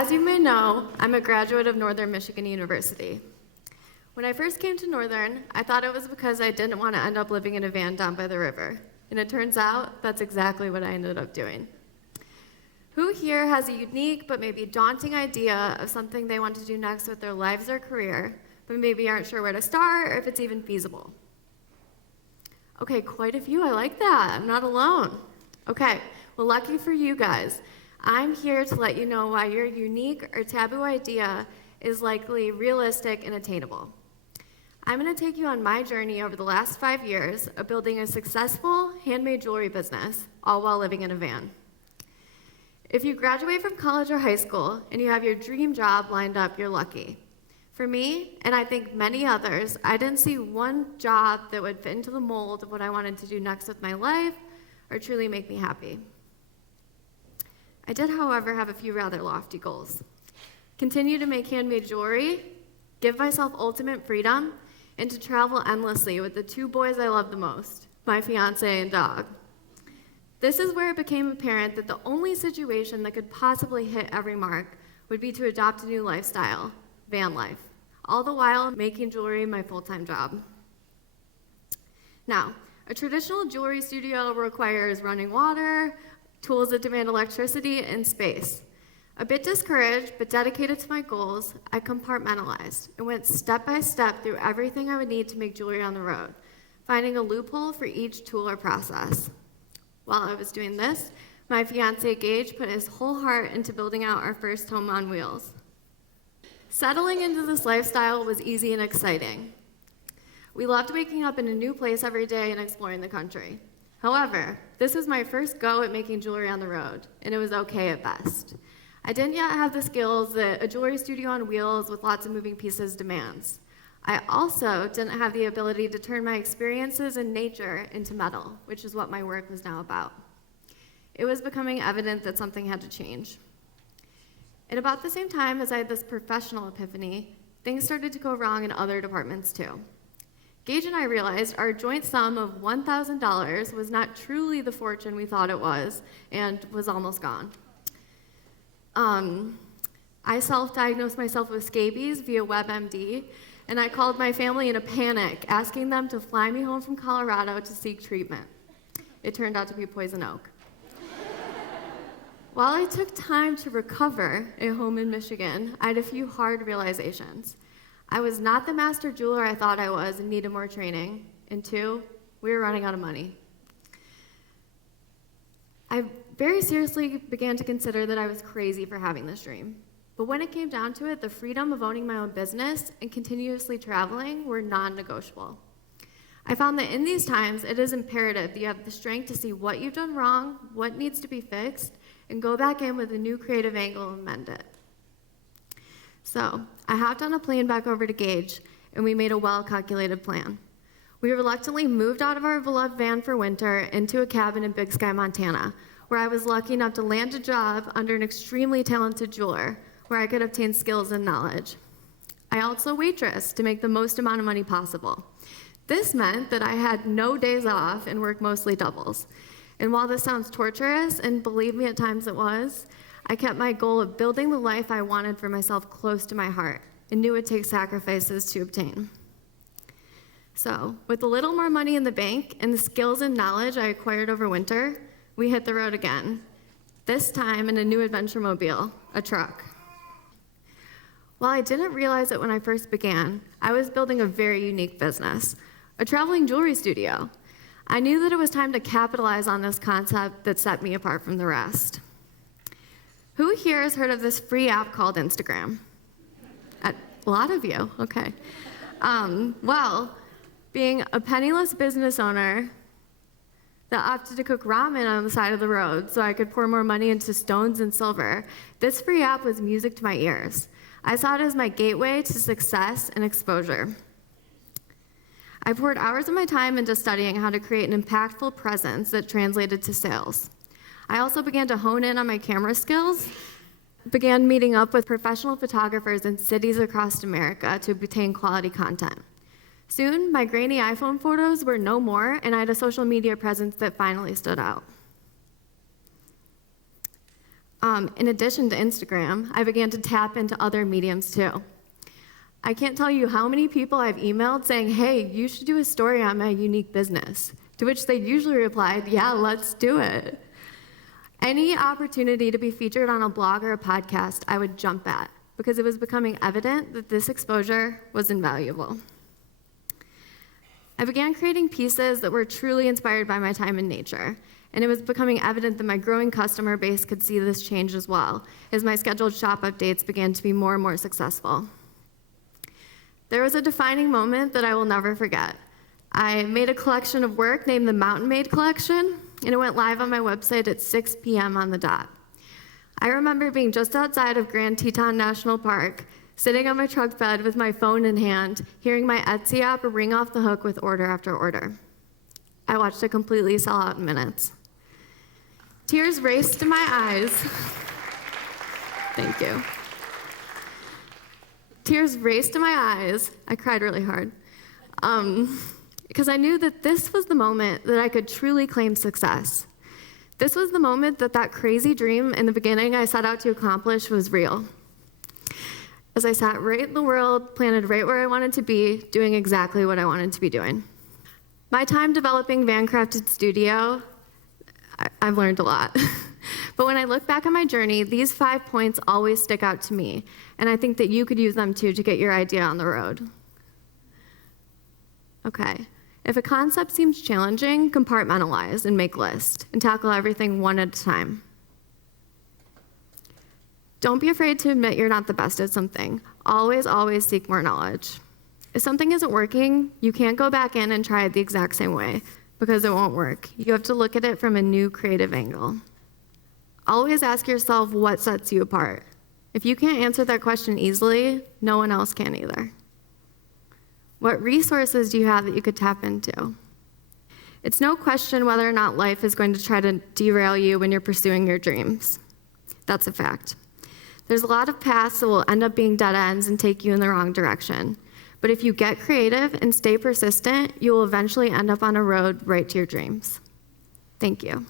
As you may know, I'm a graduate of Northern Michigan University. When I first came to Northern, I thought it was because I didn't want to end up living in a van down by the river. And it turns out that's exactly what I ended up doing. Who here has a unique but maybe daunting idea of something they want to do next with their lives or career, but maybe aren't sure where to start or if it's even feasible? Okay, quite a few. I like that. I'm not alone. Okay, well, lucky for you guys, I'm here to let you know why your unique or taboo idea is likely realistic and attainable. I'm going to take you on my journey over the last 5 years of building a successful handmade jewelry business, all while living in a van. If you graduate from college or high school and you have your dream job lined up, you're lucky. For me, and I think many others, I didn't see one job that would fit into the mold of what I wanted to do next with my life or truly make me happy. I did, however, have a few rather lofty goals. Continue to make handmade jewelry, give myself ultimate freedom, and to travel endlessly with the 2 boys I love the most, my fiance and dog. This is where it became apparent that the only situation that could possibly hit every mark would be to adopt a new lifestyle, van life, all the while making jewelry my full-time job. Now, a traditional jewelry studio requires running water, tools that demand electricity, and space. A bit discouraged, but dedicated to my goals, I compartmentalized and went step by step through everything I would need to make jewelry on the road, finding a loophole for each tool or process. While I was doing this, my fiance Gage put his whole heart into building out our first home on wheels. Settling into this lifestyle was easy and exciting. We loved waking up in a new place every day and exploring the country. However, this was my first go at making jewelry on the road, and it was okay at best. I didn't yet have the skills that a jewelry studio on wheels with lots of moving pieces demands. I also didn't have the ability to turn my experiences in nature into metal, which is what my work was now about. It was becoming evident that something had to change. At about the same time as I had this professional epiphany, things started to go wrong in other departments too. Gage and I realized our joint sum of $1,000 was not truly the fortune we thought it was, and was almost gone. I self-diagnosed myself with scabies via WebMD, and I called my family in a panic, asking them to fly me home from Colorado to seek treatment. It turned out to be poison oak. While I took time to recover at home in Michigan, I had a few hard realizations. I was not the master jeweler I thought I was and needed more training. And 2, we were running out of money. I very seriously began to consider that I was crazy for having this dream. But when it came down to it, the freedom of owning my own business and continuously traveling were non-negotiable. I found that in these times, it is imperative that you have the strength to see what you've done wrong, what needs to be fixed, and go back in with a new creative angle and mend it. So I hopped on a plane back over to Gage, and we made a well-calculated plan. We reluctantly moved out of our beloved van for winter into a cabin in Big Sky, Montana, where I was lucky enough to land a job under an extremely talented jeweler, where I could obtain skills and knowledge. I also waitressed to make the most amount of money possible. This meant that I had no days off and worked mostly doubles. And while this sounds torturous, and believe me, at times it was, I kept my goal of building the life I wanted for myself close to my heart and knew it would take sacrifices to obtain. So, with a little more money in the bank and the skills and knowledge I acquired over winter, we hit the road again, this time in a new adventure mobile, a truck. While I didn't realize it when I first began, I was building a very unique business, a traveling jewelry studio. I knew that it was time to capitalize on this concept that set me apart from the rest. Who here has heard of this free app called Instagram? A lot of you, okay. Well, being a penniless business owner that opted to cook ramen on the side of the road so I could pour more money into stones and silver, this free app was music to my ears. I saw it as my gateway to success and exposure. I poured hours of my time into studying how to create an impactful presence that translated to sales. I also began to hone in on my camera skills, began meeting up with professional photographers in cities across America to obtain quality content. Soon, my grainy iPhone photos were no more, and I had a social media presence that finally stood out. In addition to Instagram, I began to tap into other mediums too. I can't tell you how many people I've emailed saying, hey, you should do a story on my unique business, to which they usually replied, yeah, let's do it. Any opportunity to be featured on a blog or a podcast, I would jump at, because it was becoming evident that this exposure was invaluable. I began creating pieces that were truly inspired by my time in nature, and it was becoming evident that my growing customer base could see this change as well, as my scheduled shop updates began to be more and more successful. There was a defining moment that I will never forget. I made a collection of work named the Mountain Made Collection, and it went live on my website at 6 p.m. on the dot. I remember being just outside of Grand Teton National Park, sitting on my truck bed with my phone in hand, hearing my Etsy app ring off the hook with order after order. I watched it completely sell out in minutes. Tears raced to my eyes. Thank you. Tears raced to my eyes. I cried really hard. Because I knew that this was the moment that I could truly claim success. This was the moment that that crazy dream in the beginning I set out to accomplish was real. As I sat right in the world, planted right where I wanted to be, doing exactly what I wanted to be doing. My time developing Vancrafted Studio, I've learned a lot. But when I look back on my journey, these 5 points always stick out to me, and I think that you could use them too to get your idea on the road. Okay, if a concept seems challenging, compartmentalize and make lists, and tackle everything one at a time. Don't be afraid to admit you're not the best at something. Always, always seek more knowledge. If something isn't working, you can't go back in and try it the exact same way, because it won't work. You have to look at it from a new creative angle. Always ask yourself what sets you apart. If you can't answer that question easily, no one else can either. What resources do you have that you could tap into? It's no question whether or not life is going to try to derail you when you're pursuing your dreams. That's a fact. There's a lot of paths that will end up being dead ends and take you in the wrong direction. But if you get creative and stay persistent, you will eventually end up on a road right to your dreams. Thank you.